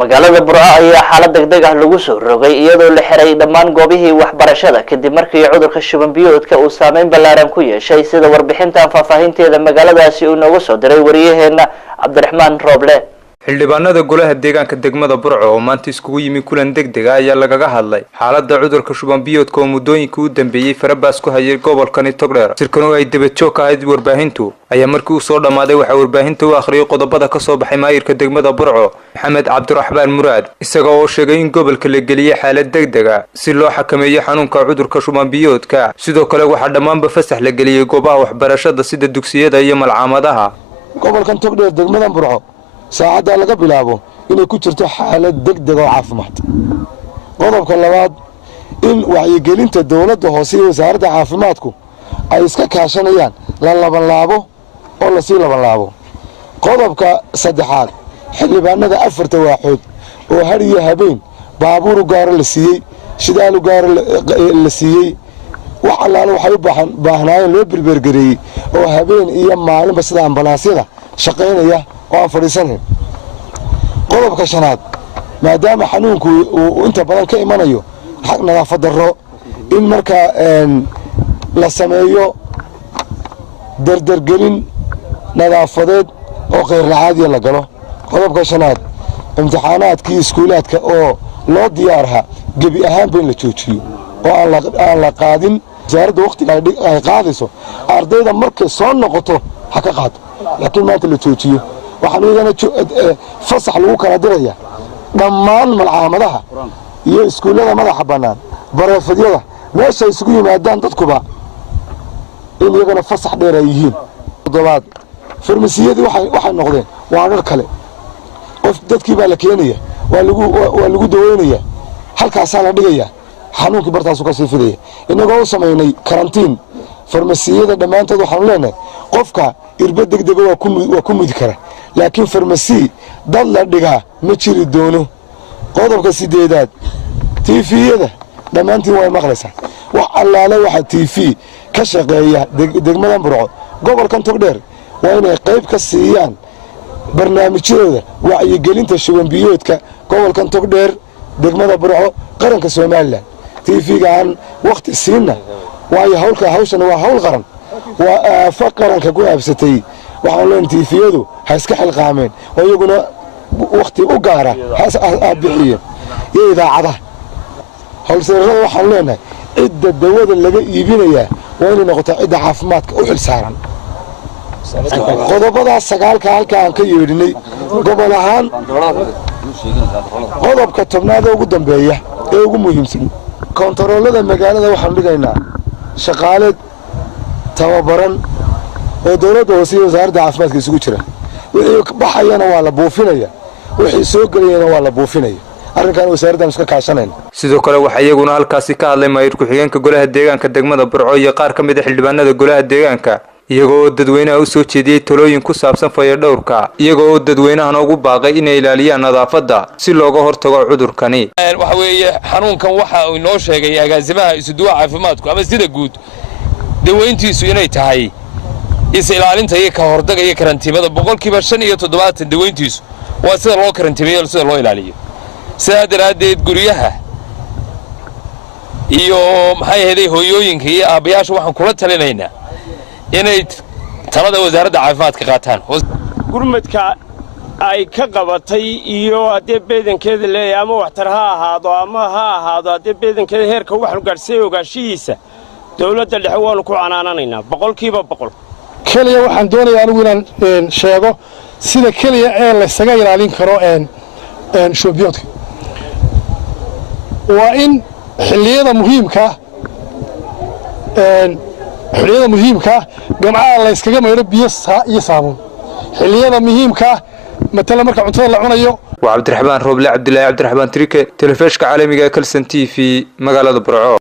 magaalada Burco ayaa xaalad degdeg ah lagu soo rogay iyadoo la xiray dhammaan goobihii waxbarashada kadib markii cudurka shuban biyoodka uu saameyn ballaaran ku yeeshay sida warbixintan faahfaahinteeda magaaladaasi uu noogu soo diray wariyaheena Cabdiraxmaan Rooble. xildhibaanada golaha deegaanka degmada Burco oo maanta iskugu yimi kulan degdeg ah ayaa lagaga hadlay xaaladda cudurka shuban biyoodka oo muddooyinkii u dambeeyay farabaas ku hayay gobolkan Togdheer. Shirkanu ay dibadjoog ka ahayd warbaahintu ayaa markii uu soo dhamaaday waxa warbaahinta u akhriyay qodobada ka soo baxay maayirka degmada Burco Maxamed Cabdiraxmaan Muraad isagoo oo sheegay in gobolka la geliyay xaalad degdeg ah si loo xakameeyo xanuunka cudurka shuban biyoodka. Sidoo kale waxa dhammaanba fasax la geliyay goobaha waxbarashada sida dugsiyada iyo malcaamadaha gobolkan Togdheer degmada Burco saacada laga bilaabo inay ku jirto xaalad degdeg oo caafimaad. qodobka labaad in wacyigelinta dawladda hoose iyo wasaaradda caafimaadku ay iska kaashanayaan la labanlaabo oo la sii labanlaabo. qodobka saddexaad xildhibaanada afarta waaxood oo har iyo habeen baabuur gaar la siiyay shidaal gaar la siiyay wax allaale waxay u baahnaayeen loo bilbergareeyay oo habeen iyo maalinba sida ambalaasyada shaqeynaya oo aan fadhiisanayn. qodobka shanaad maadaama xanuunku uu inta badan ka imanayo xaq nadaafad darro in marka la sameeyo dardargelin nadaafadeed oo qeyr caadi la galo. qodobka shanaad imtixaanaadkii iskuulaadka oo loo diyaarha gebi ahaan been la joojiyo oo aan la qaadin wasaaradda waqtiga ay qaadayso ardayda markay soo noqoto ha ka qaado laakiin maanta la joojiyo. waxaan iyagana fasax lagu kala diraya dhammaan malcaamadaha iyo iskuullada madaxa bannaan bareefadiyada meesha isugu yimaadaan dadkuba in iyagana fasax dheer ay yihiin. toddobaad farmasiyadii waxay noqdeen waa dhar kale qof dadkii baa la keenaya waa lagu daweynaya halkaasaa la dhigaya xanuunkii bartaasu ka sii fidaya. innagoo u samaynay karantiin farmasiyada dhammaantood waxaanu leenahay qofka irba degdega waa ku mudi kara laakiin farmasi dad la dhigaa ma jiri doono. qodobka sideedaad TV-yada dhammaantiin way maqlaysaa wax allaale waxa TV ka shaqeeya degmada Burco gobolkan Togdheer waa inay qayb ka siiyaan barnaamijyada wacyigelinta shuban biyoodka gobolkan Togdheer degmada Burco qaranka Soomaaliland. TV-gaan waqti siina waayo hawshan waa hawl qaran waa aafa qaranka ku aabsatay waxaan leenahay TV-yadu ha iska xilqaameen oo iyaguna waqti u gaara ha bixiyeen iyo idaacadaha hawlsarada waxaan leenahay cidda dawada laga iibinaya waa inay noqotaa cidda caafimaadka u xil saaran. qodobada sagaalka halkaan ka yeedhinay gobol ahaan qodobka tobnaad ugu dambeeya ee ugu muhiimsan kontaroolada magaalada waxaan dhigaynaa shaqaale tababaran oo dawladda hoose iyo wasaaradda caafimaadka isugu jira wixii baxayana waa la buufinaya wixii soo galayana waa la buufinaya. arrinkan wasaaraddan iska kaashanayna. sidoo kale waxa iyaguna halkaasi ka hadlay maayir ku-xigeenka golaha deegaanka degmada Burco iyo qaar ka mid ah xildhibaanada golaha deegaanka iyagoo dadweynaha u soo jeediyay talooyin ku saabsan fayadhowrka iyagoo dadweynaha ugu baaqay inay ilaaliyaan nadaafadda si looga hortago cudurkani. waxa weeye xanuunkan waxa uu noo sheegay agaasimaha isuduwa caafimaadku ama sida guud daweyntiisu inay tahay is ilaalinta iyo ka hortagga iyo karantiimada boqolkiiba 75 daweyntiisu waa sida loo karantiimeeyo sida loo ilaaliyo. sidaa daraadeed guryaha iyo maxay ahayd hooyooyinka iyo aabayaasha waxaan kula talinaynaa inay talada wasaaradda caafimaadka qaataan. gurmadka ay ka qabatay iyo haddii beedankeeda leeyahay ama waxtar ha ahaado haddii beedankeeda heerka waxaanu gaadhsiiyay ogaanshihiisa dawladda dhexe waanu ku canaananaynaa boqolkiiba boqol. kaliya waxaan doonayaa anigu inaan sheego sida kaliya ee la isaga ilaalin karo shuban biyoodka waa in xilliyada muhiimka gamcaha la iskaga maydho biyo iyo saabuun xilliyada muhiimka matala marka cuntada la cunayo. waa Cabdiraxmaan Rooble Cabdilaahi Cabdiraxmaan Trike telefishka caalamiga Kalsan TV magaalada Burco.